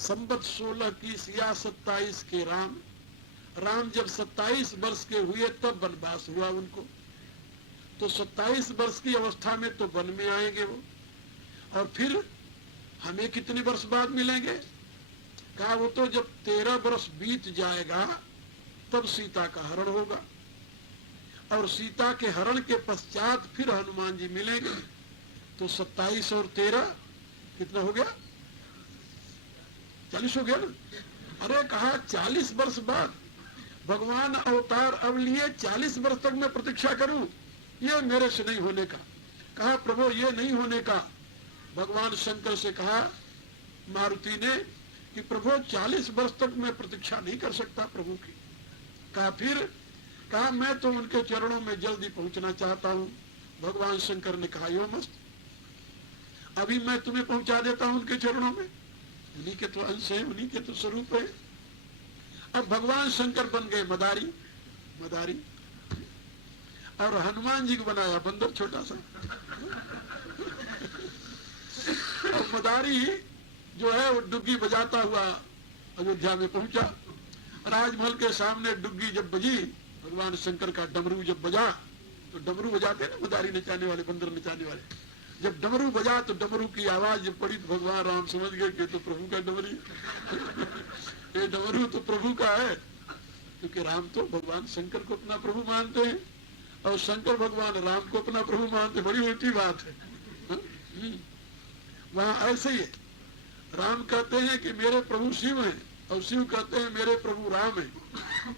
संवत 16 की या 27 के राम जब 27 वर्ष के हुए तब वनवास हुआ उनको। तो 27 वर्ष की अवस्था में तो वन में आएंगे वो, और फिर हमें कितने वर्ष बाद मिलेंगे? कहा वो तो जब 13 वर्ष बीत जाएगा तब सीता का हरण होगा, और सीता के हरण के पश्चात फिर हनुमान जी मिलेंगे। तो 27 और 13 कितना हो गया? 40 हो गया ना। अरे कहा 40 वर्ष बाद भगवान अवतार अब लिए, 40 वर्ष तक मैं प्रतीक्षा करूं, ये मेरे से नहीं होने का। कहा प्रभु ये नहीं होने का। भगवान शंकर से कहा मारुति ने कि प्रभु 40 वर्ष तक मैं प्रतीक्षा नहीं कर सकता प्रभु की। कहा फिर? कहा मैं तो उनके चरणों में जल्दी पहुंचना चाहता हूं। भगवान शंकर ने कहा यो मस्त, अभी मैं तुम्हें पहुंचा देता हूं उनके चरणों में, उन्हीं के तो अंश है, उन्हीं के तो स्वरूप है। अब भगवान शंकर बन गए मदारी, और हनुमान जी को बनाया बंदर छोटा सा। और मदारी जो है वो डुग्गी बजाता हुआ अयोध्या में पहुंचा। राजमहल के सामने डुग्गी जब बजी, भगवान शंकर का डमरू जब बजा, तो डमरू बजाते ना मदारी नचाने वाले, बंदर नचाने वाले, जब डमरू बजा तो डमरू की आवाज जब पड़ी तो भगवान राम समझ गए कि तो प्रभु का डमरू ये डमरू तो प्रभु का है, क्योंकि राम तो भगवान शंकर को अपना प्रभु मानते हैं और शंकर भगवान राम को अपना प्रभु मानते। बड़ी उल्टी बात है। वहां ऐसे ही है, राम कहते हैं कि मेरे प्रभु शिव हैं और शिव कहते हैं मेरे प्रभु राम हैं।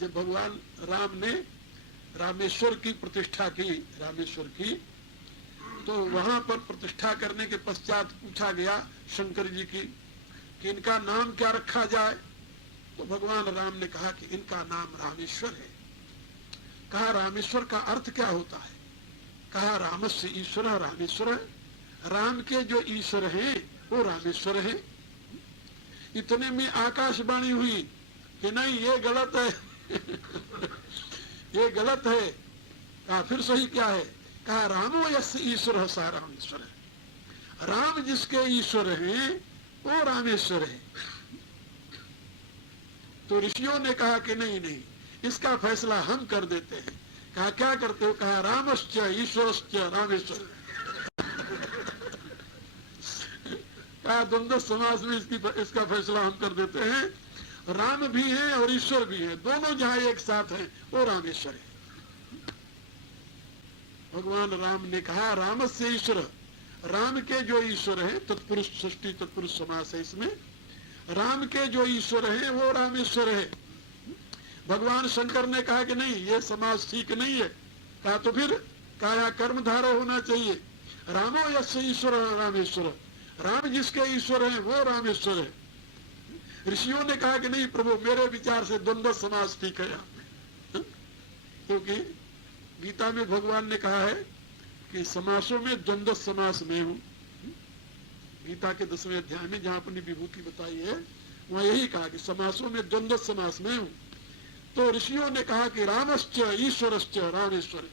जब भगवान राम ने रामेश्वर की प्रतिष्ठा की, रामेश्वर की, तो वहां पर प्रतिष्ठा करने के पश्चात पूछा गया शंकर जी की कि इनका नाम क्या रखा जाए। तो भगवान राम ने कहा कि इनका नाम रामेश्वर है। कहा रामेश्वर का अर्थ क्या होता है? कहा रामस्य ईश्वर रामेश्वर है, राम के जो ईश्वर हैं वो रामेश्वर है। इतने में आकाशवाणी हुई कि नहीं ये गलत है ये गलत है। कहा फिर सही क्या है? कहा रामो यस्य ईश्वर सा रामेश्वर है, राम जिसके ईश्वर हैं वो रामेश्वर है। तो ऋषियों ने कहा कि नहीं नहीं, इसका फैसला हम कर देते हैं। कहा क्या करते हो? कहा रामश्च ईश्वरश्च रामेश्वर। कहा द्वंद्व समास में इसका फैसला हम कर देते हैं, राम भी हैं और ईश्वर भी हैं, दोनों जहां एक साथ हैं वो रामेश्वर है। भगवान राम ने कहा रामस्य ईश्वर, राम के जो ईश्वर है, तत्पुरुष सृष्टि तत्पुरुष समास है इसमें, राम के जो ईश्वर है वो रामेश्वर है। भगवान शंकर ने कहा कि नहीं ये समास ठीक नहीं है। कहा तो फिर? काया कर्मधारय होना चाहिए। रामो यस्य ईश्वर रामेश्वर, राम जिसके ईश्वर है वो रामेश्वर है। ऋषियों ने कहा कि नहीं प्रभु मेरे विचार से द्वंद्व समास ठीक है, क्योंकि गीता में भगवान ने कहा है कि समासों में द्वंद्व समास में हूं। गीता के 10वें अध्याय में जहां अपनी विभूति बताई है वहां यही कहा कि समासों में द्वंद्व समास में हूं। तो ऋषियों ने कहा कि रामश्च ईश्वरश्च रामेश्वर,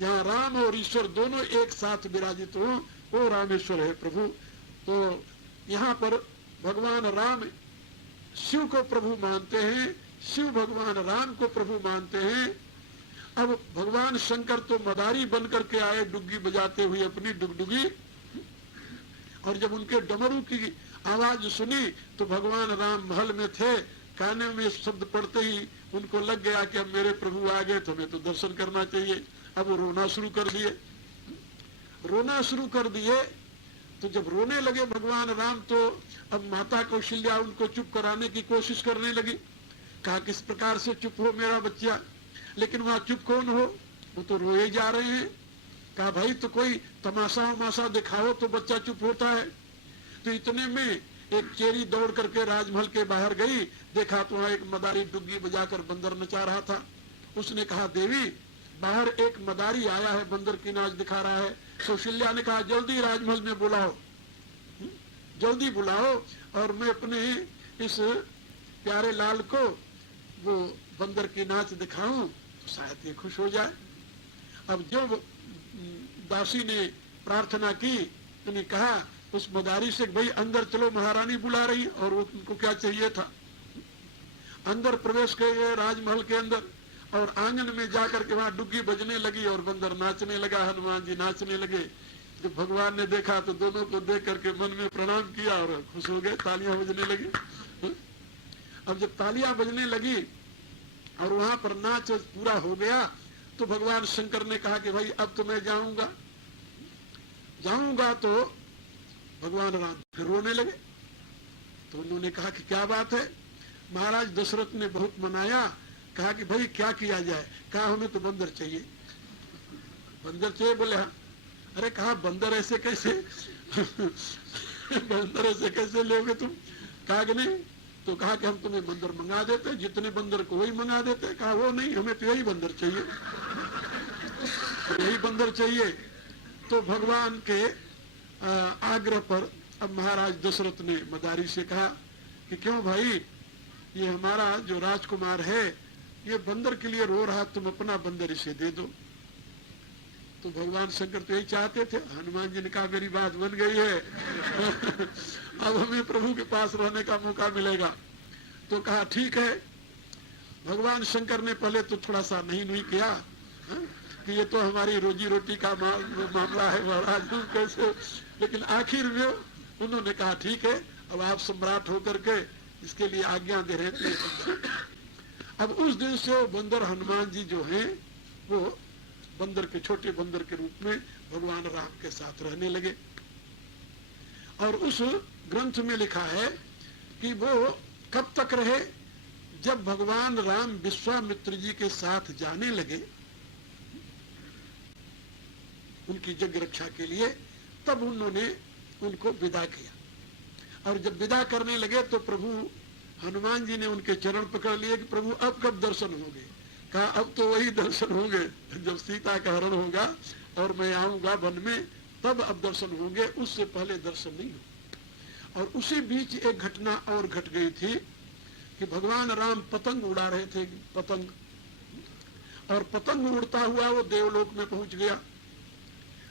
जहाँ राम और ईश्वर दोनों एक साथ विराजित हो वो रामेश्वर है प्रभु। तो यहाँ पर भगवान राम शिव को प्रभु मानते हैं, शिव भगवान राम को प्रभु मानते हैं। अब भगवान शंकर तो मदारी बन करके आए डुग्गी बजाते हुए अपनी डुगडुगी, और जब उनके डमरू की आवाज सुनी तो भगवान राम महल में थे, काने में शब्द पढ़ते ही उनको लग गया कि अब मेरे प्रभु आ गए तो हमें तो दर्शन करना चाहिए। अब वो रोना शुरू कर दिए। तो जब रोने लगे भगवान राम तो अब माता कौशल्या उनको चुप कराने की कोशिश करने लगी। कहा किस प्रकार से चुप हो मेरा बच्चा? लेकिन वहां चुप कौन हो, वो तो रोए जा रहे हैं। कहा भाई तो कोई तमाशा वमाशा दिखाओ तो बच्चा चुप होता है। तो इतने में एक चेरी दौड़ करके राजमहल के बाहर गई, देखा तो वहां एक मदारी डुग्गी बजाकर बंदर नचा रहा था। उसने कहा देवी बाहर एक मदारी आया है, बंदर की नाच दिखा रहा है। कौशल्या ने कहा जल्दी राजमहल में बुलाओ, जल्दी बुलाओ और मैं अपने इस प्यारे लाल को वो बंदर की नाच दिखाऊं तो शायद ये खुश हो जाए। अब जब दासी ने प्रार्थना की, उन्हें कहा उस मदारी से, भाई अंदर चलो महारानी बुला रही, और उनको क्या चाहिए था। अंदर प्रवेश किए राजमहल के अंदर, और आंगन में जाकर के वहां डुग्गी बजने लगी और बंदर नाचने लगा, हनुमान जी नाचने लगे। जब भगवान ने देखा तो दोनों को देख करके मन में प्रणाम किया और खुश हो गए, तालियां बजने लगी। अब जब तालियां बजने लगी और वहां पर नाच पूरा हो गया, तो भगवान शंकर ने कहा कि भाई अब तो मैं जाऊंगा। तो भगवान राम फिर रोने लगे। तो उन्होंने कहा कि क्या बात है। महाराज दशरथ ने बहुत मनाया, कहा कि भाई क्या किया जाए। कहा हमें तो बंदर चाहिए। बंदर चाहिए? बोले हाँ। अरे कहा बंदर ऐसे कैसे बंदर ऐसे कैसे लोगे तुम? कहा कि नहीं। तो कहा कि हम तुम्हें बंदर मंगा देते, जितने बंदर को वही मंगा देते। कहा वो नहीं, हमें तो यही बंदर चाहिए, यही बंदर चाहिए। तो भगवान के आग्रह पर अब महाराज दशरथ ने मदारी से कहा कि क्यों भाई, ये हमारा जो राजकुमार है ये बंदर के लिए रो रहा, तुम अपना बंदर इसे दे दो। तो भगवान शंकर तो यही चाहते थे। हनुमान जी ने कहा मेरी बात बन गई है अब हमें प्रभु के पास रहने का मौका मिलेगा। तो कहा ठीक है। भगवान शंकर ने पहले तो थोड़ा सा नहीं किया, कि ये तो हमारी रोजी रोटी का मामला है महाराज, कैसे। लेकिन आखिर में उन्होंने कहा ठीक है, अब आप सम्राट होकर के इसके लिए आज्ञा दे रहे थे। अब उस दिन से वो बंदर हनुमान जी जो हैं वो बंदर के, छोटे बंदर के रूप में भगवान राम के साथ रहने लगे। और उस ग्रंथ में लिखा है कि वो कब तक रहे, जब भगवान राम विश्वामित्र जी के साथ जाने लगे उनकी यज्ञ रक्षा के लिए, तब उन्होंने उनको विदा किया। और जब विदा करने लगे तो प्रभु हनुमान जी ने उनके चरण पकड़ लिए कि प्रभु अब कब दर्शन होंगे। कहा अब तो वही दर्शन होंगे जब सीता का हरण होगा और मैं आऊंगा वन में, तब अब दर्शन होंगे, उससे पहले दर्शन नहीं हो। और उसी बीच एक घटना और घट गई थी कि भगवान राम पतंग उड़ा रहे थे, पतंग, और पतंग उड़ता हुआ वो देवलोक में पहुंच गया।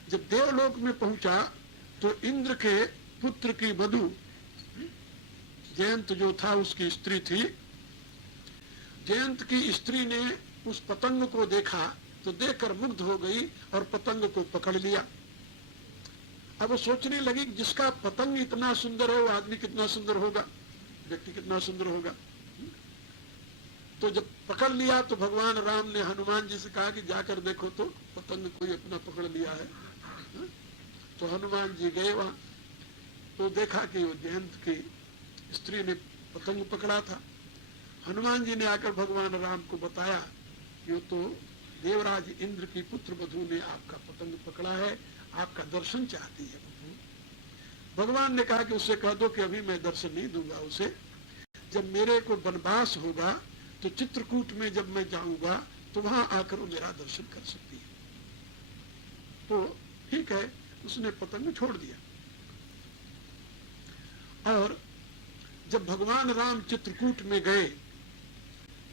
जब देवलोक में पहुंचा तो इंद्र के पुत्र की वधु जयंत जो था उसकी स्त्री थी। जयंत की स्त्री ने उस पतंग को देखा तो देखकर मुग्ध हो गई और पतंग को पकड़ लिया। अब वो सोचने लगी जिसका पतंग इतना सुंदर है वो आदमी कितना सुंदर होगा, व्यक्ति कितना सुंदर होगा। तो जब पकड़ लिया तो भगवान राम ने हनुमान जी से कहा कि जाकर देखो तो पतंग कोई अपना पकड़ लिया है। तो हनुमान जी गए वहां, तो देखा कि वो जयंत की स्त्री ने पतंग पकड़ा था। हनुमान जी ने आकर भगवान राम को बताया कि वो तो देवराज इंद्र की पुत्र वधु ने आपका पतंग पकड़ा है, आपका दर्शन चाहती है। भगवान ने कहा कि उससे कह दो कि अभी मैं दर्शन नहीं दूंगा उसे, जब मेरे को वनवास होगा तो चित्रकूट में जब मैं जाऊंगा तो वहां आकर वो मेरा दर्शन कर सकती है। तो ठीक है, उसने पतंग छोड़ दिया। और जब भगवान राम चित्रकूट में गए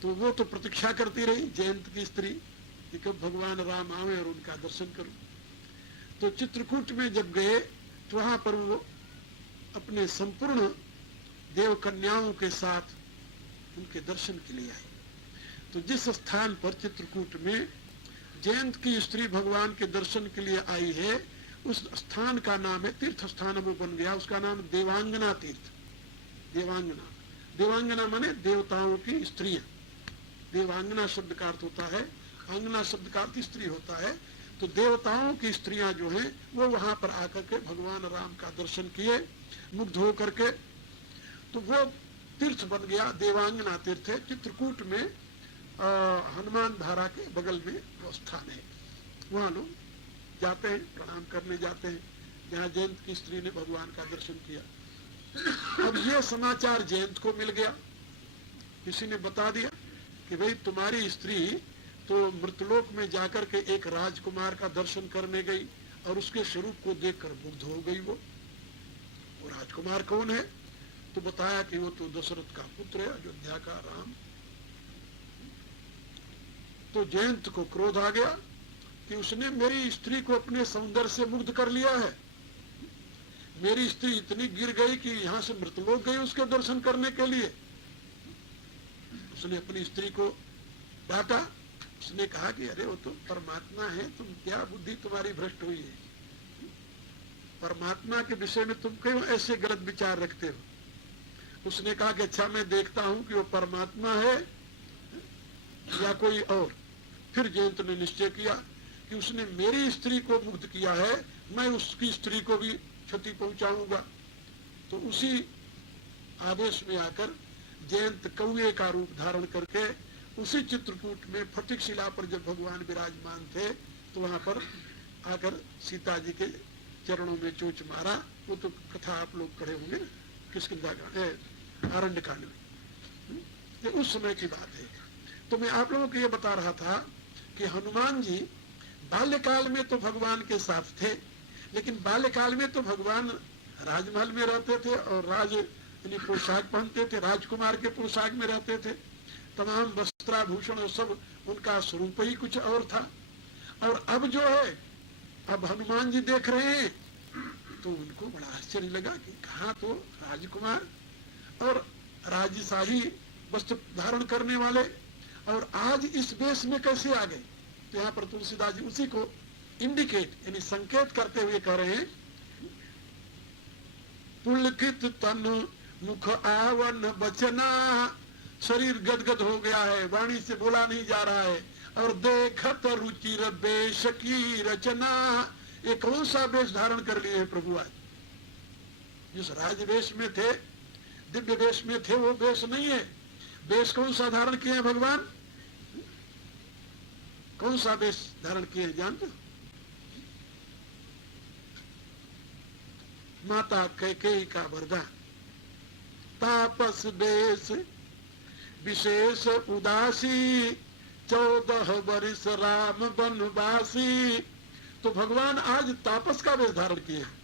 तो वो तो प्रतीक्षा करती रही जयंत की स्त्री कि कब भगवान राम आवे और उनका दर्शन करूं। तो चित्रकूट में जब गए तो वहां पर वो अपने संपूर्ण देव कन्याओं के साथ उनके दर्शन के लिए आए। तो जिस स्थान पर चित्रकूट में जयंत की स्त्री भगवान के दर्शन के लिए आई है उस स्थान का नाम है, तीर्थ स्थान वो बन गया, उसका नाम देवांगना तीर्थ। देवांगना, देवांगना माने देवताओं की स्त्रियां। देवांगना शब्द का अर्थ होता है, अंगना शब्द का अर्थ स्त्री होता है। तो देवताओं की स्त्रियां जो हैं वो वहां पर आकर के भगवान राम का दर्शन किए मुग्ध होकर के। तो वो तीर्थ बन गया, देवांगना तीर्थ है। चित्रकूट में हनुमान धारा के बगल में वो स्थान है, वहां लोग जाते हैं, प्रणाम करने जाते हैं, जहाँ जयंत की स्त्री ने भगवान का दर्शन किया। अब ये समाचार जयंत को मिल गया, किसी ने बता दिया कि भाई तुम्हारी स्त्री तो मृतलोक में जाकर के एक राजकुमार का दर्शन करने गई और उसके स्वरूप को देखकर मुग्ध हो गई। वो राजकुमार कौन है? तो बताया कि वो तो दशरथ का पुत्र है, अयोध्या का राम। तो जयंत को क्रोध आ गया कि उसने मेरी स्त्री को अपने सौंदर्य से मुग्ध कर लिया है, मेरी स्त्री इतनी गिर गई कि यहाँ से मृत लोग गए उसके दर्शन करने के लिए। उसने अपनी स्त्री को डांटा। उसने कहा कि अरे वो तो परमात्मा है, तुम क्या बुद्धि तुम्हारी भ्रष्ट हुई है, परमात्मा के विषय में तुम क्यों ऐसे गलत विचार रखते हो। उसने कहा कि अच्छा मैं देखता हूं कि वो परमात्मा है या कोई और। फिर जयंत ने निश्चय किया कि उसने मेरी स्त्री को मुक्त किया है, मैं उसकी स्त्री को भी क्षति पहुंचाऊंगा। तो उसी आदेश में आकर जयंत कौए का रूप धारण करके उसी चित्रकूट में फटिक शिला पर जब भगवान विराजमान थे तो वहां पर आकर सीता जी के चरणों में चोंच मारा। वो तो कथा आप लोग पढ़े होंगे किष्किंधा आरण्य कांड में, ये उस समय की बात है। तो मैं आप लोगों को ये बता रहा था कि हनुमान जी बाल्यकाल में तो भगवान के साथ थे, लेकिन बाल्यकाल में तो भगवान राजमहल में रहते थे और राज यानी पोशाक पहनते थे, राजकुमार के पोशाक में रहते थे, तमाम वस्त्राभूषण और सब उनका स्वरूप ही कुछ और था। और अब जो है, अब हनुमान जी देख रहे हैं तो उनको बड़ा आश्चर्य लगा कि कहाँ तो राजकुमार और राजशाही वस्त्र धारण करने वाले, और आज इस वेश में कैसे आ गए। तो यहाँ पर तुलसीदास जी उसी को इंडिकेट यानी संकेत करते हुए कह रहे हैं, पुलकित तन मुख आवन बचना, शरीर गदगद हो गया है, वाणी से बोला नहीं जा रहा है। और देखत रुचिर वेश की रचना, ये कौन सा वेश धारण कर लिए प्रभु आज। जिस राज वेश में थे, दिव्य वेश में थे, वो वेश नहीं है। वेश कौन सा धारण किए हैं भगवान, कौन सा वेश धारण किए हैं जानते हो। माता कैकेयी का वरदान, तापस वेश विशेष उदासी, 14 वर्ष राम वनवासी। तो भगवान आज तापस का वेश धारण किए हैं।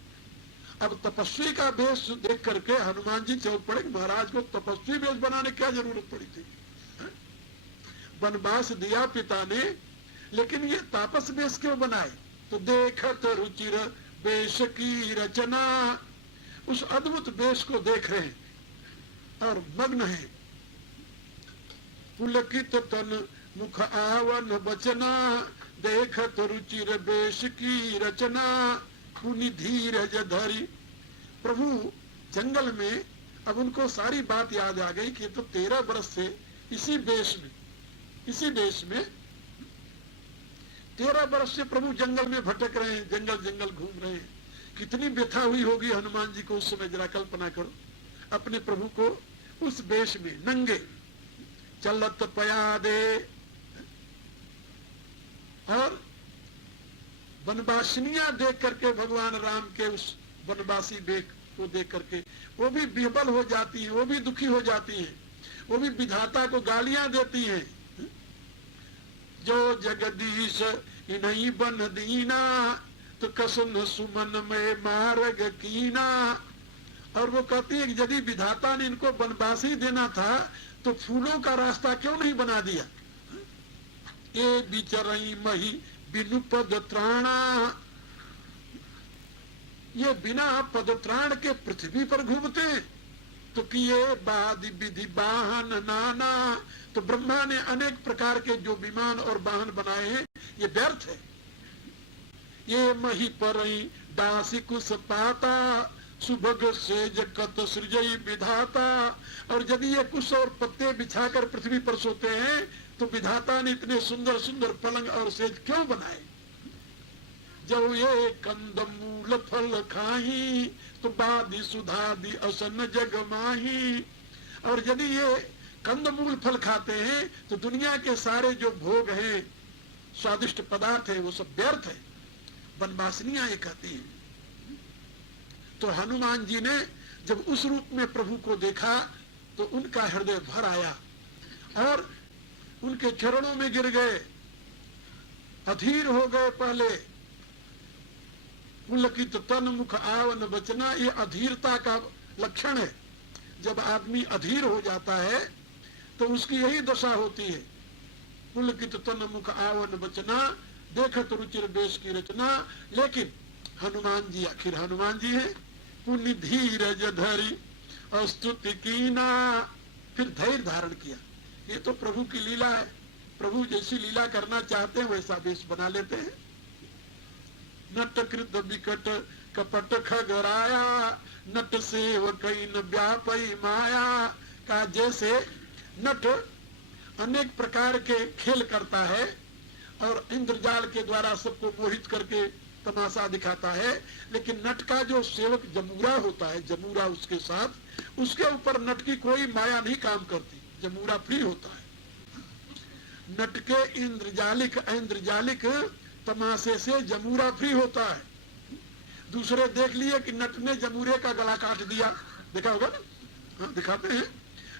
अब तपस्वी का वेश देख करके हनुमान जी चौंक पड़े, महाराज को तपस्वी वेश बनाने क्या जरूरत पड़ी थी। वनवास दिया पिता ने, लेकिन ये तापस वेश क्यों बनाए। तो देखत रुचिर वेश की रचना, उस अद्भुत वेश को देख रहे हैं और मग्न है। पुलकित तन मुख आवन बचना, देखत रुचिर वेश की रचना, पुनि धीरज धरी। प्रभु जंगल में अब उनको सारी बात याद आ गई कि तो 13 वर्ष से इसी देश में 13 वर्ष से प्रभु जंगल में भटक रहे हैं, जंगल जंगल घूम रहे हैं। कितनी व्यथा हुई होगी हनुमान जी को उस समय, जरा कल्पना करो अपने प्रभु को उस वेश में नंगे चलत पया दे, और वनवासिनियां देख करके भगवान राम के उस वनवासी वेश को देख करके वो भी विह्वल हो जाती हैं, वो भी दुखी हो जाती हैं, वो भी विधाता को गालियां देती हैं। जो जगदीश इन्हीं बन दीना, तो कसन सुमन में मार्ग कीना। और वो कहती है कि यदि विधाता ने इनको वनवासी देना था तो फूलों का रास्ता क्यों नहीं बना दिया। ये बिचरई मही बिनु पद त्राणा, ये बिना पदत्राण के पृथ्वी पर घूमते हैं। तो किए बादि विधि वाहन नाना, तो ब्रह्मा ने अनेक प्रकार के जो विमान और वाहन बनाए हैं, ये व्यर्थ है। ये मही परई दासी कुश पाता, सुभग से जगत सृजई विधाता। और यदि ये कुश और पत्ते बिछाकर पृथ्वी पर सोते हैं तो विधाता ने इतने सुंदर सुंदर पलंग और सेज क्यों बनाए। जब ये कंदमूल फल खाही, तो बादी सुधादी असन जग माही। और यदि ये कंदमूल फल खाते हैं तो दुनिया के सारे जो भोग हैं, स्वादिष्ट पदार्थ है, वो सब व्यर्थ है। वनवासिनियां ये कहती हैं। तो हनुमान जी ने जब उस रूप में प्रभु को देखा तो उनका हृदय भर आया और उनके चरणों में गिर गए, अधीर हो गए। पहले पुलकित तन मुख आवन बचना, ये अधीरता का लक्षण है। जब आदमी अधीर हो जाता है तो उसकी यही दशा होती है। पुलकित तन मुख आवन बचना, देखत रुचिर वेश की रचना। लेकिन हनुमान जी आखिर हनुमान जी हैं, पुण्य धीरज धरी स्तुति कीना, फिर धैर्य धारण किया। ये तो प्रभु की लीला है, प्रभु जैसी लीला करना चाहते हैं वैसा वेश बना लेते हैं। नट कृत विकट कपट खगराया, नट सेव कई न व्यापई माया। का जैसे नट अनेक प्रकार के खेल करता है और इंद्रजाल के द्वारा सबको मोहित करके तमाशा दिखाता है, लेकिन नट का जो सेवक जमूरा होता है, जमूरा उसके साथ, उसके ऊपर नट की कोई माया नहीं काम करती, जमूरा फ्री होता है। नट के इंद्रजालिक तमाशे से जमूरा फ्री होता है। दूसरे देख लिए कि नट ने जमूरे का गला काट दिया, देखा होगा ना, हाँ दिखाते हैं,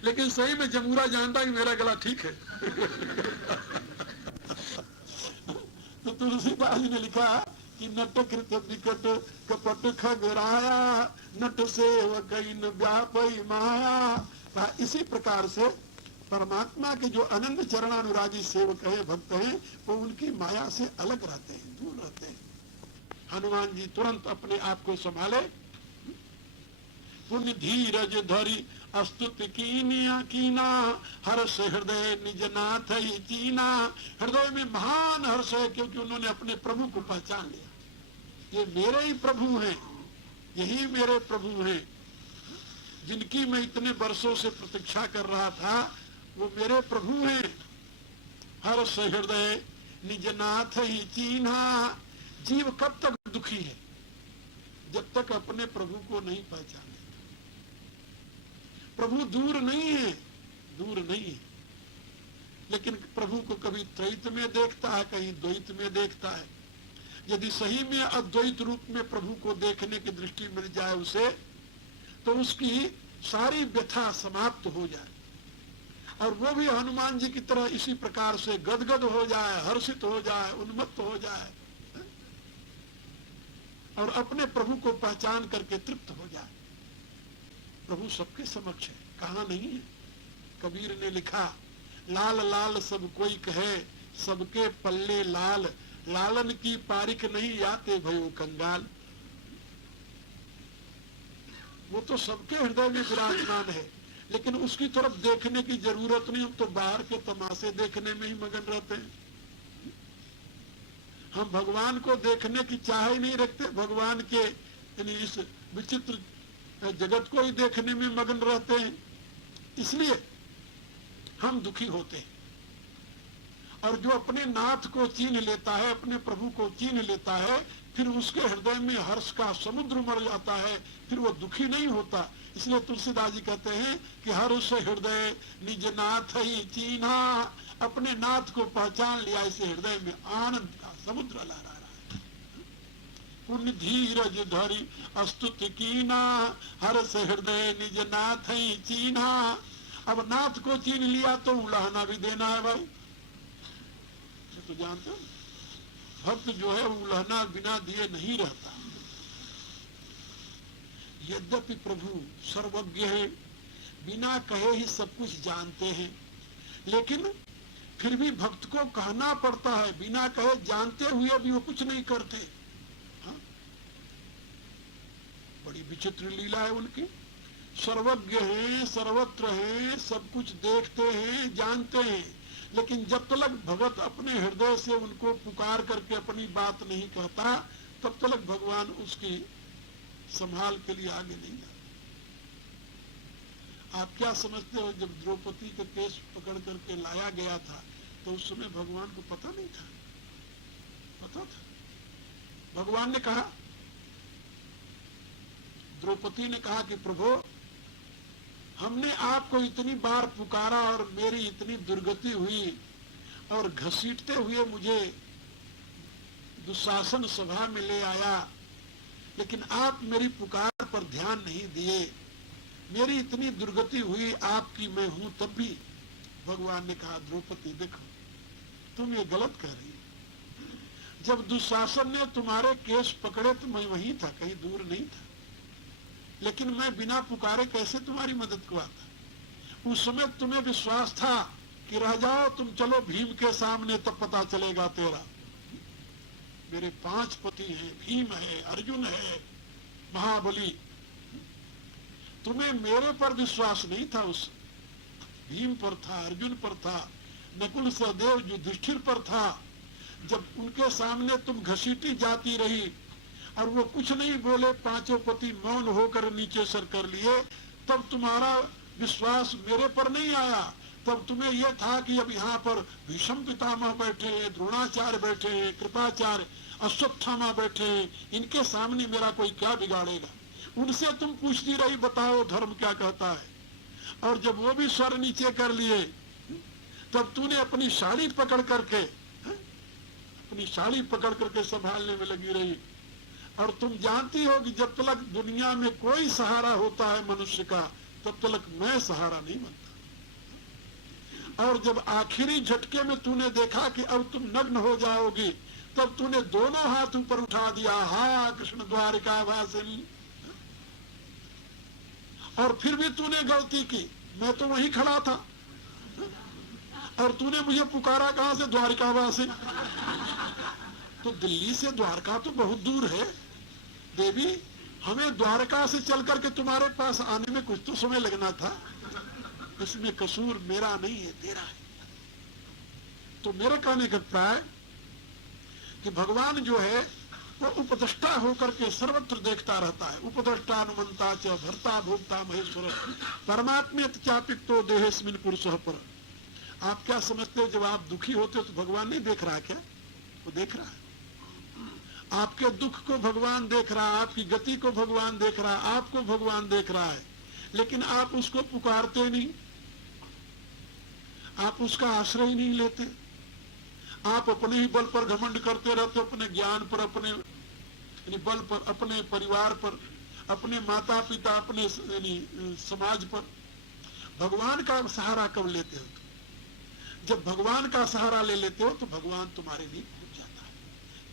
लेकिन सही में जमूरा जानता कि मेरा गला ठीक है। तो तुलसीदास जी ने लिखा कि नट कृत विकट कपट खगराया, नट सेवक न व्यापई माया। इसी प्रकार से परमात्मा के जो अनंत चरणानुरागी सेवक है, भक्त हैं, वो उनकी माया से अलग रहते हैं, दूर रहते हैं। हनुमान जी तुरंत अपने आप को संभाले। पुण्य धीरज धरी स्तुति कीना, हर्ष हृदय निज नाथ ही चीना। हृदय में महान हर्ष है, क्योंकि उन्होंने अपने प्रभु को पहचान लिया। ये मेरे ही प्रभु हैं, यही मेरे प्रभु हैं, जिनकी मैं इतने वर्षों से प्रतीक्षा कर रहा था, वो मेरे प्रभु हैं। हर्ष हृदय निज नाथ ही चीन्हा। जीव कब तक दुखी है? जब तक अपने प्रभु को नहीं पहचाने। प्रभु दूर नहीं है, दूर नहीं है, लेकिन प्रभु को कभी त्रैत में देखता है, कहीं द्वैत में देखता है। यदि सही में अद्वैत रूप में प्रभु को देखने की दृष्टि मिल जाए उसे, तो उसकी सारी व्यथा समाप्त हो जाए और वो भी हनुमान जी की तरह इसी प्रकार से गदगद हो जाए, हर्षित हो जाए, उन्मत्त हो जाए और अपने प्रभु को पहचान करके तृप्त हो जाए। प्रभु सबके समक्ष है, कहाँ नहीं है। कबीर ने लिखा, लाल लाल सब कोई कहे, सबके पल्ले लाल, लालन की पारिक नहीं आते भयो कंगाल। वो तो सबके हृदय में विराजमान है, लेकिन उसकी तरफ देखने की जरूरत नहीं, हम तो बाहर के तमाशे देखने में ही मगन रहते हैं। हम भगवान को देखने की चाह ही नहीं रखते, भगवान के यानी इस विचित्र जगत को ही देखने में मगन रहते हैं, इसलिए हम दुखी होते हैं। और जो अपने नाथ को चीन लेता है, अपने प्रभु को चीन लेता है, फिर उसके हृदय में हर्ष का समुद्र मर जाता है, फिर वो दुखी नहीं होता। इसलिए तुलसीदास जी कहते हैं कि हर्ष हृदय निज नाथ ही चीन्हा। अपने नाथ को पहचान लिया, इसे हृदय में आनंद का समुद्र लहरा रहा है। पुण्य धीरज धरी स्तुति कीना, हर्ष हृदय निज नाथ ही चीन्हा। अब नाथ को चीन लिया तो उलाहना भी देना है भाई, तो जानते हो भक्त जो है उलाहना बिना दिए नहीं रहता। यद्यपि प्रभु सर्वज्ञ है, बिना कहे ही सब कुछ जानते हैं, लेकिन फिर भी भक्त को कहना पड़ता है, बिना कहे जानते हुए भी वो कुछ नहीं करते। हाँ? बड़ी विचित्र लीला है उनकी। सर्वज्ञ हैं, सर्वत्र हैं, सब कुछ देखते हैं, जानते हैं, लेकिन जब तक भगत अपने हृदय से उनको पुकार करके अपनी बात नहीं कहता, तब तक भगवान उसकी संभाल के लिए आगे नहीं जाते। आप क्या समझते हो, जब द्रौपदी का केस पकड़ करके लाया गया था तो उस समय भगवान को पता नहीं था? पता था। भगवान ने कहा, द्रौपदी ने कहा कि प्रभु, हमने आपको इतनी बार पुकारा और मेरी इतनी दुर्गति हुई और घसीटते हुए मुझे दुशासन सभा में ले आया, लेकिन आप मेरी पुकार पर ध्यान नहीं दिए। मेरी इतनी दुर्गति हुई, आपकी मैं हूं तब भी। भगवान ने कहा, द्रौपदी देखो, तुम ये गलत कह रही हो। जब दुशासन ने तुम्हारे केस पकड़े तो मैं वहीं था, कहीं दूर नहीं था, लेकिन मैं बिना पुकारे कैसे तुम्हारी मदद को आता। उस समय तुम्हें विश्वास था कि रह जाओ, तुम चलो भीम के सामने, तब पता चलेगा तेरा। मेरे 5 पति हैं, भीम है, अर्जुन है, महाबली, तुम्हें मेरे पर विश्वास नहीं था, उस भीम पर था, अर्जुन पर था, नकुल सहदेव युधिष्ठिर पर था। जब उनके सामने तुम घसीटी जाती रही और वो कुछ नहीं बोले, पांचों पति मौन होकर नीचे सर कर लिए, तब तुम्हारा विश्वास मेरे पर नहीं आया। तब तुम्हें यह था कि अब यहाँ पर भीष्म पितामह बैठे हैं, द्रोणाचार्य बैठे हैं, कृपाचार्य, अश्वत्थामा बैठे हैं, इनके सामने मेरा कोई क्या बिगाड़ेगा। उनसे तुम पूछती रही, बताओ धर्म क्या कहता है। और जब वो भी स्वर नीचे कर लिए, तब तूने अपनी साड़ी पकड़ करके संभालने में लगी रही। और तुम जानती हो कि जब तक दुनिया में कोई सहारा होता है मनुष्य का, तब तक मैं सहारा नहीं बनता। और जब आखिरी झटके में तूने देखा कि अब तुम नग्न हो जाओगी, तब तूने दोनों हाथ ऊपर उठा दिया, हा कृष्ण द्वारिका वासिनी। और फिर भी तूने गलती की, मैं तो वहीं खड़ा था और तूने मुझे पुकारा कहां से, द्वारिका वासिनी। तो दिल्ली से द्वारका तो बहुत दूर है देवी, हमें द्वारका से चल करके तुम्हारे पास आने में कुछ तो समय लगना था। इसमें कसूर मेरा नहीं है, तेरा है। तो मेरे कहने का अभिप्राय कि भगवान जो है वो उपद्रष्टा होकर के सर्वत्र देखता रहता है। उपद्रष्टा अनुमंता च भर्ता भोक्ता महेश्वर परमात्मे चापितो देहेस्मिन पुरुषः पर। आप क्या समझते हो, जब आप दुखी होते हो तो भगवान नहीं देख रहा क्या? वो देख रहा है। आपके दुख को भगवान देख रहा है, आपकी गति को भगवान देख रहा है, आपको भगवान देख रहा है, लेकिन आप उसको पुकारते नहीं, आप उसका आश्रय नहीं लेते। आप अपने ही बल पर घमंड करते रहते, अपने ज्ञान पर, अपने बल पर, अपने परिवार पर, अपने माता पिता, अपने समाज पर। भगवान का सहारा कब लेते हो? जब भगवान का सहारा ले लेते हो तो भगवान तुम्हारे लिए पहुंच जाता है,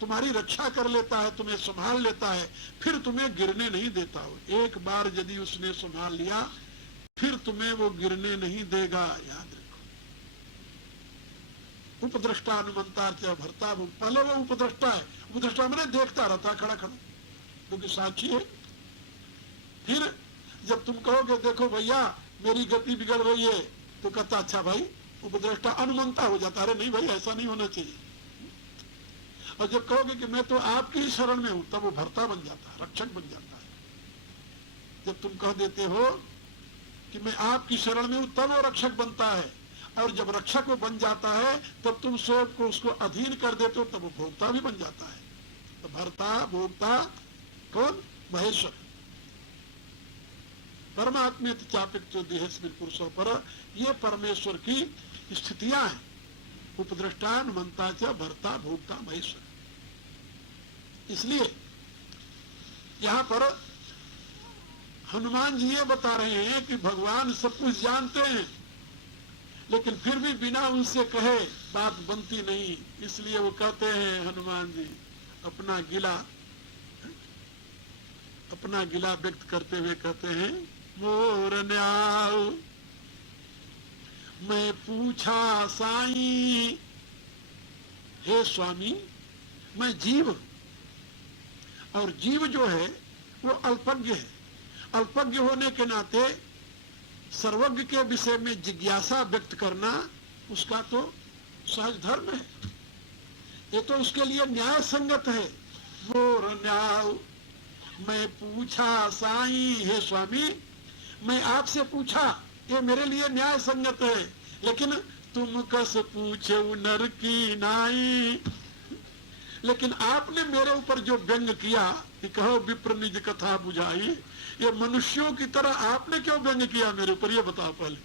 तुम्हारी रक्षा कर लेता है, तुम्हें संभाल लेता है, फिर तुम्हें गिरने नहीं देता हो। एक बार यदि उसने संभाल लिया, फिर तुम्हें वो गिरने नहीं देगा, याद रखो। उपद्रष्टा अनुमंता भरता, पहले वो उपद्रष्टा है, उपद्रष्टा मैंने देखता रहता खड़ा खड़ा, क्योंकि साक्षी है। फिर जब तुम कहोगे देखो भैया मेरी गति बिगड़ रही है, तो कहता अच्छा भाई, उपद्रष्टा अनुमंता हो जाता, अरे नहीं भाई ऐसा नहीं होना चाहिए। और जब कहोगे कि मैं तो आपकी ही शरण में हूं, तब वो भरता बन जाता है, रक्षक बन जाता है। जब तुम कह देते हो कि मैं आपकी शरण में हूं, तब वो रक्षक बनता है। और जब रक्षक वो बन जाता है, तब तुम स्वयं को उसको अधीन कर देते हो, तब वो भोक्ता भी बन जाता है। तो भरता भोक्ता कौन? महेश्वर। परमात्मे चापितो देहेस्मिन पुरुषः पर, ये परमेश्वर की स्थितियां हैं। उपद्रष्टा अनुमंता च भरता भोक्ता महेश्वर। इसलिए यहां पर हनुमान जी ये बता रहे हैं कि भगवान सब कुछ जानते हैं, लेकिन फिर भी बिना उनसे कहे बात बनती नहीं। इसलिए वो कहते हैं हनुमान जी अपना गिला व्यक्त करते हुए कहते हैं, मोर न्याय मैं पूछा साईं। हे स्वामी, मैं जीव, और जीव जो है वो अल्पज्ञ है। अल्पज्ञ होने के नाते सर्वज्ञ के विषय में जिज्ञासा व्यक्त करना उसका तो सहज धर्म है, ये तो उसके लिए न्याय संगत है। मोर न्याय मैं पूछा साईं, हे स्वामी मैं आपसे पूछा, ये मेरे लिए न्याय संगत है। लेकिन तुम कस पूछे नर की नाई, लेकिन आपने मेरे ऊपर जो व्यंग किया कि कहो विप्र निज कथा बुझाई, ये मनुष्यों की तरह आपने क्यों व्यंग किया मेरे ऊपर, ये बताओ पहले।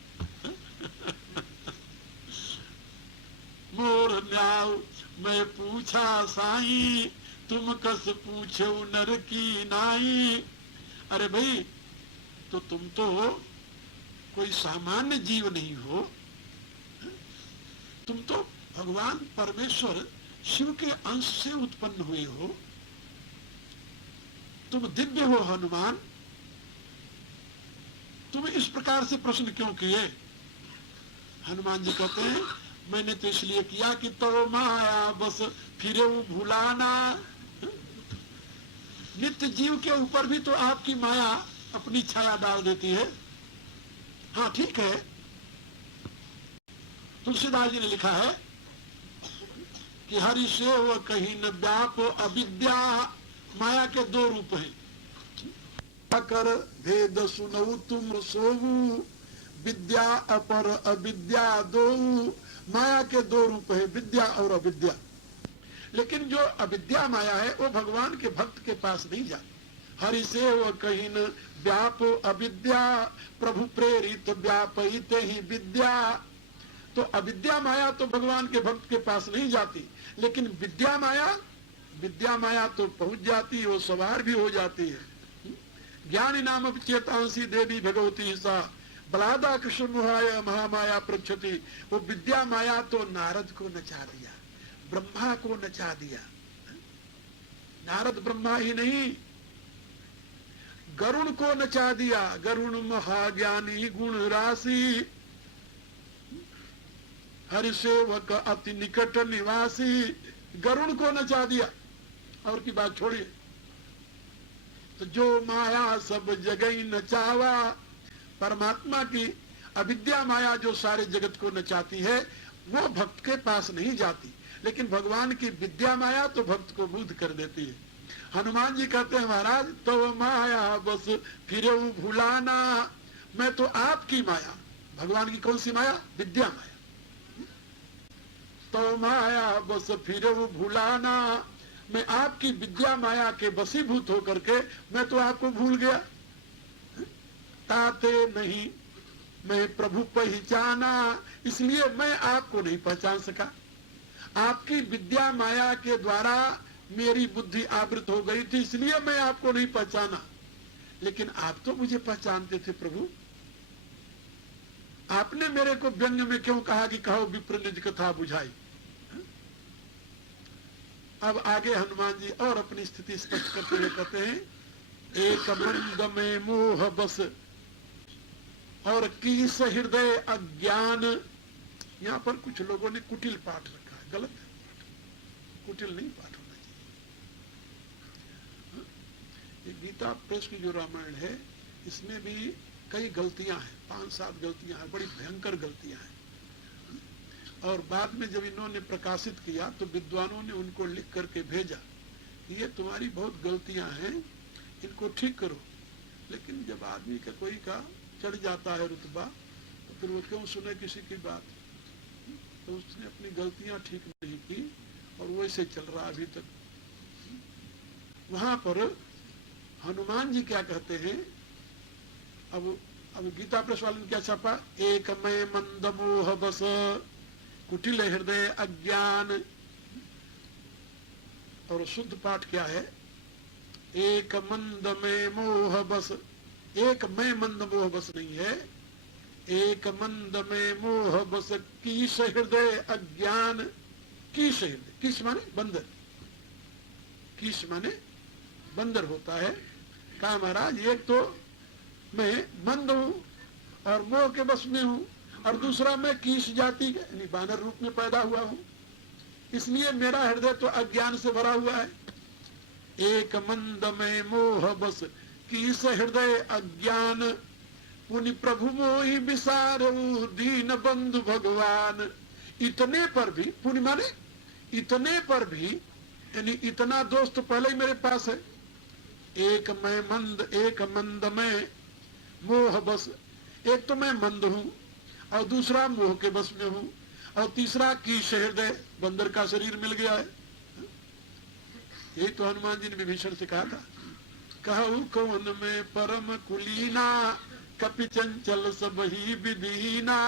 मोर न्याय मैं पूछा साई, तुम कस पूछे नर की नाई। अरे भाई, तो तुम तो कोई सामान्य जीव नहीं हो, तुम तो भगवान परमेश्वर शिव के अंश से उत्पन्न हुए हो, तुम दिव्य हो हनुमान, तुम इस प्रकार से प्रश्न क्यों किए? हनुमान जी कहते हैं, मैंने तो इसलिए किया कि तो माया बस फिरे भुलाना। नित्य जीव के ऊपर भी तो आपकी माया अपनी छाया डाल देती है। हाँ ठीक है, तुलसीदास जी ने लिखा है कि हरि से वो कहीं न व्याप अविद्या, माया के दो रूप हैं। कर भेद सुनऊ तुम सोऊ, विद्या अपर अविद्या दो, माया के दो रूप है, विद्या और अविद्या। लेकिन जो अविद्या माया है वो भगवान के भक्त के पास नहीं जाती। हरि से वो कहीं न व्याप अविद्या, प्रभु प्रेरित व्यापित ही विद्या। तो अविद्या माया तो भगवान के भक्त के पास नहीं जाती, लेकिन विद्या माया तो पहुंच जाती, वो सवार भी हो जाती है। ज्ञानी नाम चेतांसी देवी भगवती सा, बलादा कृष्ण मुहाय महामाया प्रक्षति। वो विद्या माया तो नारद को नचा दिया, ब्रह्मा को नचा दिया। नारद ब्रह्मा ही नहीं, गरुण को नचा दिया। गरुण महाज्ञानी गुण राशि, हरिसेवक अति निकट निवासी, गरुण को नचा दिया। और की बात छोड़िए। तो जो माया सब जगह नचावा, परमात्मा की अविद्या माया जो सारे जगत को नचाती है वो भक्त के पास नहीं जाती, लेकिन भगवान की विद्या माया तो भक्त को बुद्ध कर देती है। हनुमान जी कहते हैं महाराज तो माया बस फिर भुलाना, मैं तो आपकी माया, भगवान की कौन सी माया? विद्या माया। तो माया बस फिर भुलाना, मैं आपकी विद्या माया के वशीभूत होकर के मैं तो आपको भूल गया। ताते नहीं मैं प्रभु पहचाना, इसलिए मैं आपको नहीं पहचान सका। आपकी विद्या माया के द्वारा मेरी बुद्धि आवृत हो गई थी, इसलिए मैं आपको नहीं पहचाना। लेकिन आप तो मुझे पहचानते थे प्रभु। आपने मेरे को व्यंग्य में क्यों कहा कि कहो विप्र निज कथा बुझाई। अब आगे हनुमान जी और अपनी स्थिति स्पष्ट करते हुए कहते हैं एक मंद में मोह बस और कीस हृदय अज्ञान। यहाँ पर कुछ लोगों ने कुटिल पाठ रखा है, गलत है। कुटिल नहीं पाठ होना चाहिए। ये गीता प्रेस की जो रामायण है इसमें भी कई गलतियां हैं, 5-7 गलतियां हैं, बड़ी भयंकर गलतियां हैं। और बाद में जब इन्होंने प्रकाशित किया तो विद्वानों ने उनको लिख करके भेजा, ये तुम्हारी बहुत गलतियां हैं, इनको ठीक करो। लेकिन जब आदमी का कोई का चढ़ जाता है रुतबा तो फिर वो क्यों सुने किसी की बात। तो उसने अपनी गलतियां ठीक नहीं की और वैसे चल रहा अभी तक। वहां पर हनुमान जी क्या कहते हैं, अब गीता प्रेस वाले ने क्या छापा, एक मैं मंद मोह बस कुटिल हृदय अज्ञान। और शुद्ध पाठ क्या है, एक मंद में मोह बस। एक में मंद मोह बस नहीं है, एक मंद में मोह बस कीस हृदय अज्ञान। कीस हृदय, कीस माने बंदर, कीस माने बंदर होता है। कहा महाराज एक तो मैं मंद हूं और मोह के बस में हूं, और दूसरा मैं कीस जाति के यानी बानर रूप में पैदा हुआ हूं, इसलिए मेरा हृदय तो अज्ञान से भरा हुआ है। एक मंद में मोह बस कीस हृदय अज्ञान, पुनि प्रभु मोहि विसारु दीन बंधु भगवान। इतने पर भी, पुनि माने इतने पर भी, यानी इतना दोस्त तो पहले ही मेरे पास है। एक मैं मंद, एक मंद में मोह बस, एक तो मैं मंद हूं और दूसरा मोह के बस में हूं, और तीसरा कीस हृदय, बंदर का शरीर मिल गया है। यही तो हनुमान जी ने विभीषण से कहा था, कहू कौन में परम कुलीना, कपि चंचल सब ही विधीना,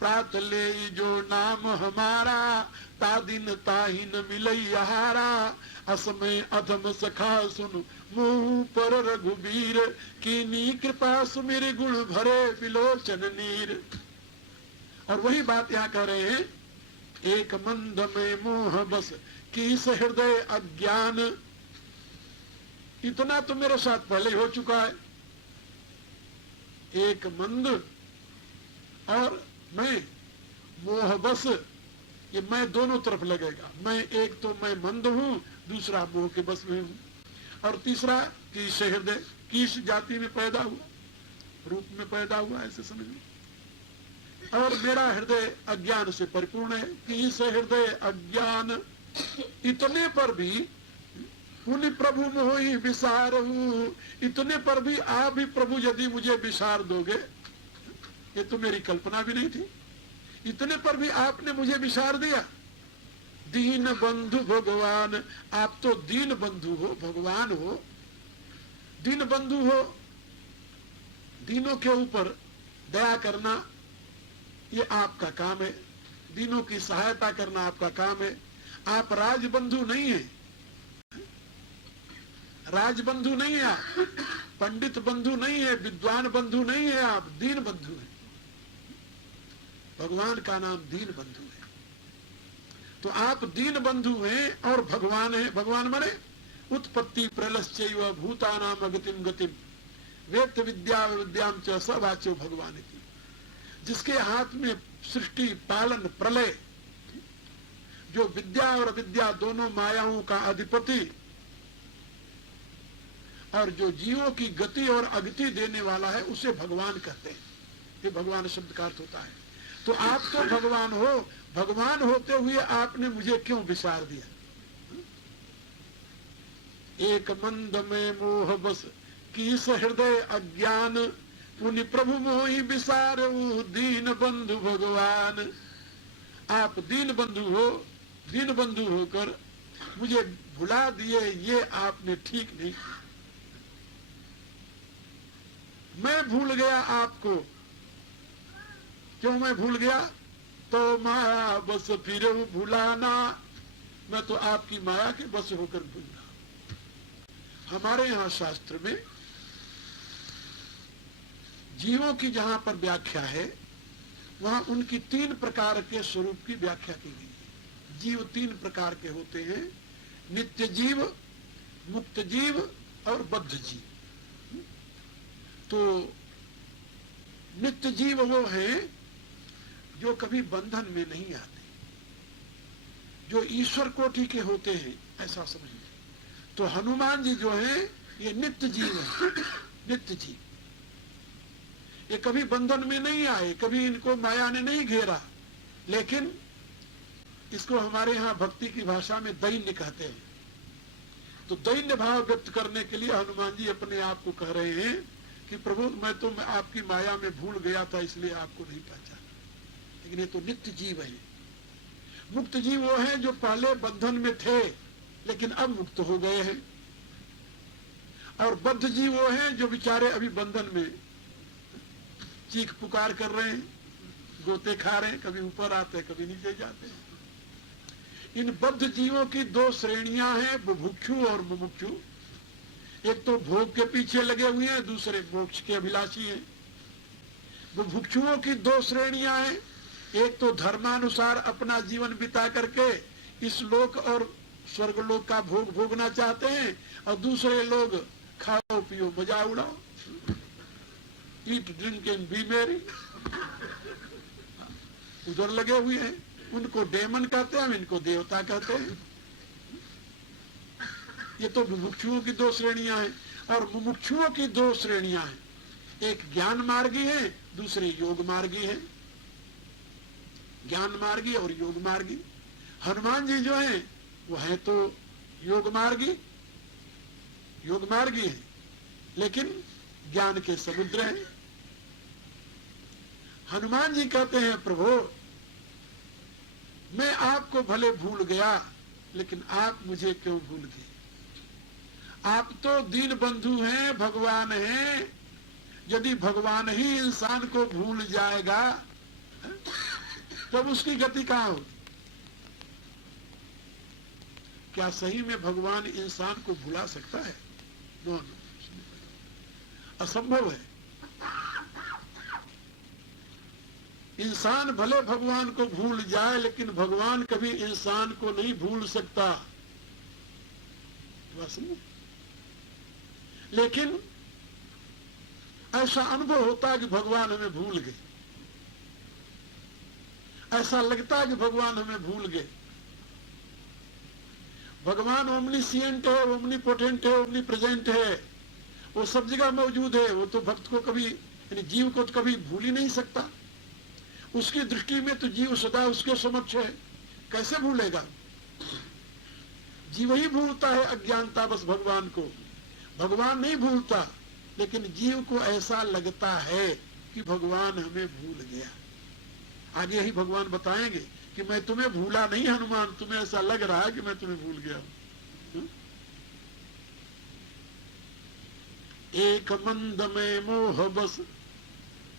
प्रात ले जो नाम हमारा, तादिन ताहि न मिलई आहारा, असमय अधम सखा सुन मुंह पर रघुबीर, कीनी कृपा सुमिर गुण भरे विलोचन नीर। और वही बात यहाँ कह रहे हैं, एक मंद में मोह बस कीस हृदय अज्ञान। इतना तो मेरे साथ पहले हो चुका है। एक मंद और मैं मोह बस, ये मैं दोनों तरफ लगेगा। मैं एक तो मैं मंद हूं, दूसरा मोह के बस में हूं, और तीसरा कीस हृदय। किस जाति में पैदा हुआ, रूप में पैदा हुआ, ऐसे समझ लो। और मेरा हृदय अज्ञान से परिपूर्ण है कि इस हृदय अज्ञान इतने पर भी पुनि प्रभु मोहि विसारहु, इतने पर भी आप भी प्रभु यदि मुझे विसार दोगे, ये तो मेरी कल्पना भी नहीं थी, इतने पर भी आपने मुझे विसार दिया। दीन बंधु भगवान, आप तो दीन बंधु हो, भगवान हो, दीन बंधु हो, दीनों के ऊपर दया करना ये आपका काम है, दीनों की सहायता करना आपका काम है। आप राजबंधु नहीं है, राजबंधु नहीं है आप, पंडित बंधु नहीं है, विद्वान बंधु नहीं है, आप दीन बंधु है। भगवान का नाम दीन बंधु है। तो आप दीन बंधु हैं और भगवान है। भगवान माने उत्पत्ति प्रलश्चैव भूतानाम अगतिम गतिम वेत्त विद्या विद्याम च स वाच्यो भगवान की, जिसके हाथ में सृष्टि पालन प्रलय, जो विद्या और अविद्या दोनों मायाओं का अधिपति और जो जीवों की गति और अगति देने वाला है, उसे भगवान कहते हैं। ये भगवान शब्द का अर्थ होता है। तो आप तो भगवान हो, भगवान होते हुए आपने मुझे क्यों विसार दिया? एक मंद में मोह बस किस हृदय अज्ञान, पुनि प्रभु मोहि विसार दीन बंधु भगवान। आप दीन बंधु हो, दीन बंधु होकर मुझे भुला दिए, ये आपने ठीक नहीं किया। मैं भूल गया आपको। क्यों मैं भूल गया? तो माया बस फिर भुलाना, मैं तो आपकी माया के बस होकर भूल गया। हमारे यहाँ शास्त्र में जीवों की जहां पर व्याख्या है, वहां उनकी 3 प्रकार के स्वरूप की व्याख्या की गई है। जीव 3 प्रकार के होते हैं, नित्य जीव, मुक्त जीव और बद्ध जीव। तो नित्य जीव वो हैं जो कभी बंधन में नहीं आते, जो ईश्वर कोटि के होते हैं, ऐसा समझिए। तो हनुमान जी जो हैं ये नित्य जीव है, नित्य जीव। ये कभी बंधन में नहीं आए, कभी इनको माया ने नहीं घेरा, लेकिन इसको हमारे यहाँ भक्ति की भाषा में दैन्य कहते हैं। तो दैन्य भाव व्यक्त करने के लिए हनुमान जी अपने आप को कह रहे हैं कि प्रभु मैं तो आपकी माया में भूल गया था, इसलिए आपको नहीं पहचाना। लेकिन ये तो नित्य जीव है। मुक्त जीव वो है जो पहले बंधन में थे लेकिन अब मुक्त हो गए हैं, और बद्ध जीव वो है जो बेचारे अभी बंधन में चीख पुकार कर रहे हैं, गोते खा रहे हैं, कभी ऊपर आते हैं कभी नीचे जाते हैं। इन बद्ध जीवों की 2 श्रेणियां हैं, बुभुक्षु और मुमुक्षु। एक तो भोग के पीछे लगे हुए हैं, दूसरे मोक्ष के अभिलाषी हैं। बुभुक्षुओं की 2 श्रेणियां हैं, एक तो धर्मानुसार अपना जीवन बिता करके इस लोक और स्वर्गलोक का भोग भोगना चाहते हैं, और दूसरे लोग खाओ पियो मजा उड़ाओ, eat drink and B Mary, उधर लगे हुए हैं। उनको डेमन कहते हैं, हम इनको देवता कहते हैं। ये तो मुमुक्षुओं की 2 श्रेणियां हैं। और मुमुक्षुओं की 2 श्रेणियां हैं, एक ज्ञान मार्गी है, दूसरे योग मार्गी है। ज्ञान मार्गी और योग मार्गी। हनुमान जी जो हैं वो है तो योग मार्गी है, लेकिन ज्ञान के समुद्र हैं। हनुमान जी कहते हैं प्रभु मैं आपको भले भूल गया, लेकिन आप मुझे क्यों भूल गए? आप तो दीन बंधु हैं, भगवान हैं। यदि भगवान ही इंसान को भूल जाएगा तब उसकी गति कहाँ होगी? क्या सही में भगवान इंसान को भुला सकता है? नो, असंभव है। इंसान भले भगवान को भूल जाए, लेकिन भगवान कभी इंसान को नहीं भूल सकता। लेकिन ऐसा अनुभव होता है कि भगवान हमें भूल गए, ऐसा लगता है कि भगवान हमें भूल गए। भगवान ओमनीसिएंट है, ओमनीपोटेंट है, ओमनीप्रेजेंट है। वो सब जगह मौजूद है। वो तो भक्त को कभी, यानी जीव को तो कभी भूल ही नहीं सकता। उसकी दृष्टि में तो जीव सदा उसके समक्ष है, कैसे भूलेगा? जीव ही भूलता है अज्ञानता बस भगवान को, भगवान नहीं भूलता। लेकिन जीव को ऐसा लगता है कि भगवान हमें भूल गया। आगे ही भगवान बताएंगे कि मैं तुम्हें भूला नहीं हनुमान, तुम्हें ऐसा लग रहा है कि मैं तुम्हें भूल गया हूं। एक मंद में मोह बस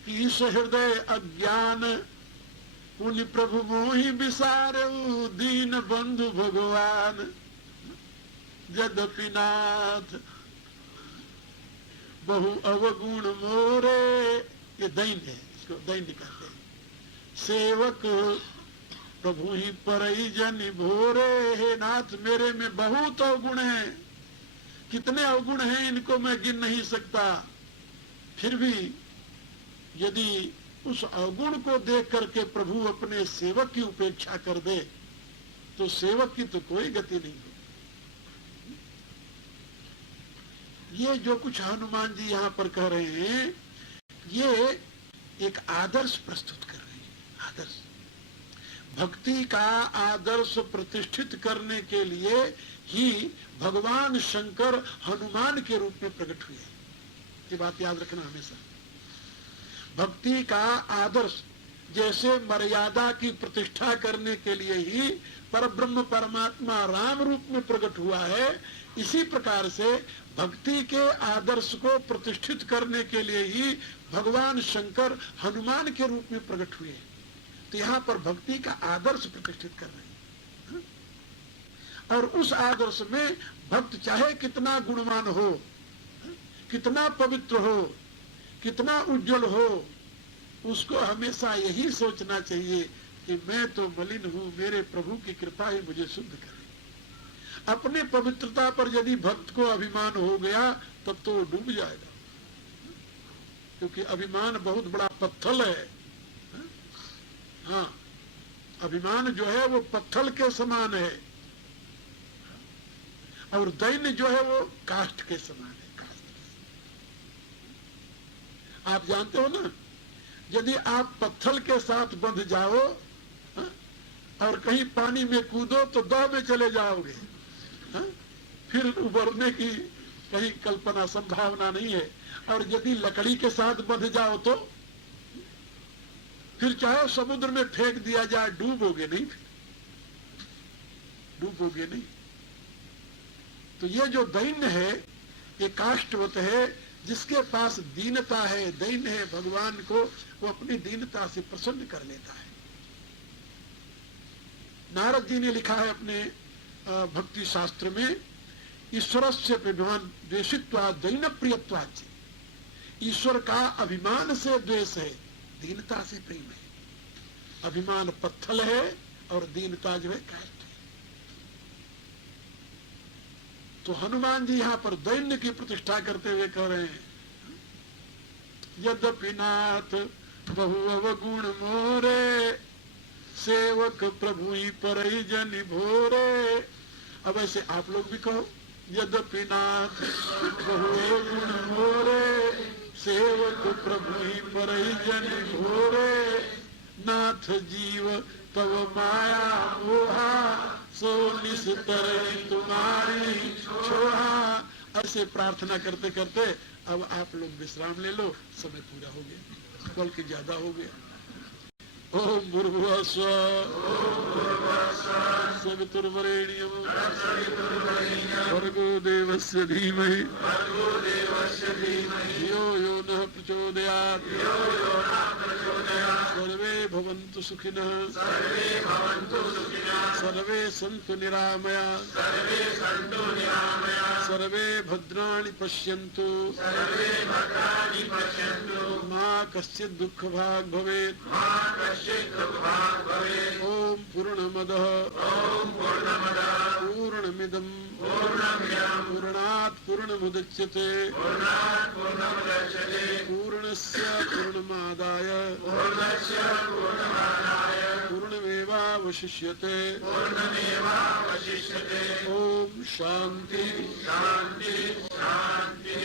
ईश हृदय अज्ञान, पुनि प्रभु मोहि विसारे दीन बंधु भगवान। यद्यपि नाथ बहु अवगुण मोरे, ये दैन्य है, इसको दैन्य कहते हैं। सेवक प्रभु ही परई जन भोरे, हे नाथ मेरे में बहुत अवगुण है। कितने अवगुण हैं इनको मैं गिन नहीं सकता। फिर भी यदि उस अवगुण को देख करके प्रभु अपने सेवक की उपेक्षा कर दे तो सेवक की तो कोई गति नहीं हो। ये जो कुछ हनुमान जी यहाँ पर कह रहे हैं, ये एक आदर्श प्रस्तुत कर रहे हैं। आदर्श, भक्ति का आदर्श प्रतिष्ठित करने के लिए ही भगवान शंकर हनुमान के रूप में प्रकट हुए। ये बात याद रखना हमेशा। भक्ति का आदर्श जैसे मर्यादा की प्रतिष्ठा करने के लिए ही परब्रह्म परमात्मा राम रूप में प्रकट हुआ है, इसी प्रकार से भक्ति के आदर्श को प्रतिष्ठित करने के लिए ही भगवान शंकर हनुमान के रूप में प्रकट हुए। तो यहाँ पर भक्ति का आदर्श प्रतिष्ठित कर रहे हैं। और उस आदर्श में भक्त चाहे कितना गुणवान हो, कितना पवित्र हो, कितना उज्जवल हो, उसको हमेशा यही सोचना चाहिए कि मैं तो मलिन हूं, मेरे प्रभु की कृपा ही मुझे शुद्ध करे। अपने पवित्रता पर यदि भक्त को अभिमान हो गया तब तो वो डूब जाएगा, क्योंकि अभिमान बहुत बड़ा पत्थल है। हाँ, अभिमान जो है वो पत्थल के समान है, और दैन्य जो है वो काष्ठ के समान है। आप जानते हो ना, यदि आप पत्थल के साथ बंध जाओ और कहीं पानी में कूदो तो दह में चले जाओगे, फिर उबरने की कहीं कल्पना संभावना नहीं है। और यदि लकड़ी के साथ बंध जाओ तो फिर चाहे समुद्र में फेंक दिया जाए डूबोगे नहीं, डूबोगे नहीं। तो ये जो दैन्य है ये काष्ठवत है, जिसके पास दीनता है, दैन्य है, भगवान को वो अपनी दीनता से प्रसन्न कर लेता है। नारद जी ने लिखा है अपने भक्ति शास्त्र में, ईश्वरस्य अभिमान द्वेषित्वात् दैन प्रियत्वात्। ईश्वर का अभिमान से द्वेष है, दीनता से प्रेम है। अभिमान पत्थल है और दीनता जो है काष्ठ है। तो हनुमान जी यहाँ पर दैन्य की प्रतिष्ठा करते हुए कह रहे हैं, यद्यपि नाथ बहु अवगुण मोरे, सेवक प्रभु ही परई जन भोरे। अब ऐसे आप लोग भी कहो, यद्यपि नाथ बहु अवगुण मोरे, सेवक प्रभु ही परई जन भोरे। नाथ जीव तव माया मोहा, सो निस्तर तुम्हारी छोहा। ऐसे प्रार्थना करते करते अब आप लोग विश्राम ले लो, समय पूरा हो गया, बल्कि ज्यादा हो गया। ओम भूर्भुवः स्वः सवितुर्वरेण्यं भर्गो देवस्य धीमहि धियो यो नः प्रचोदयात्। सर्वे भवन्तु सुखिनः, सर्वे सन्तु निरामयाः, सर्वे भद्राणि पश्यन्तु, मा कश्चित् दुःखभाग् भवेत्। ओम पूर्णमदः पूर्णमिदं पूर्णात् पूर्णमुदच्यते पूर्णस्य पूर्णमादाय पूर्णमेवावशिष्यते। ओम शांति शांति शांति।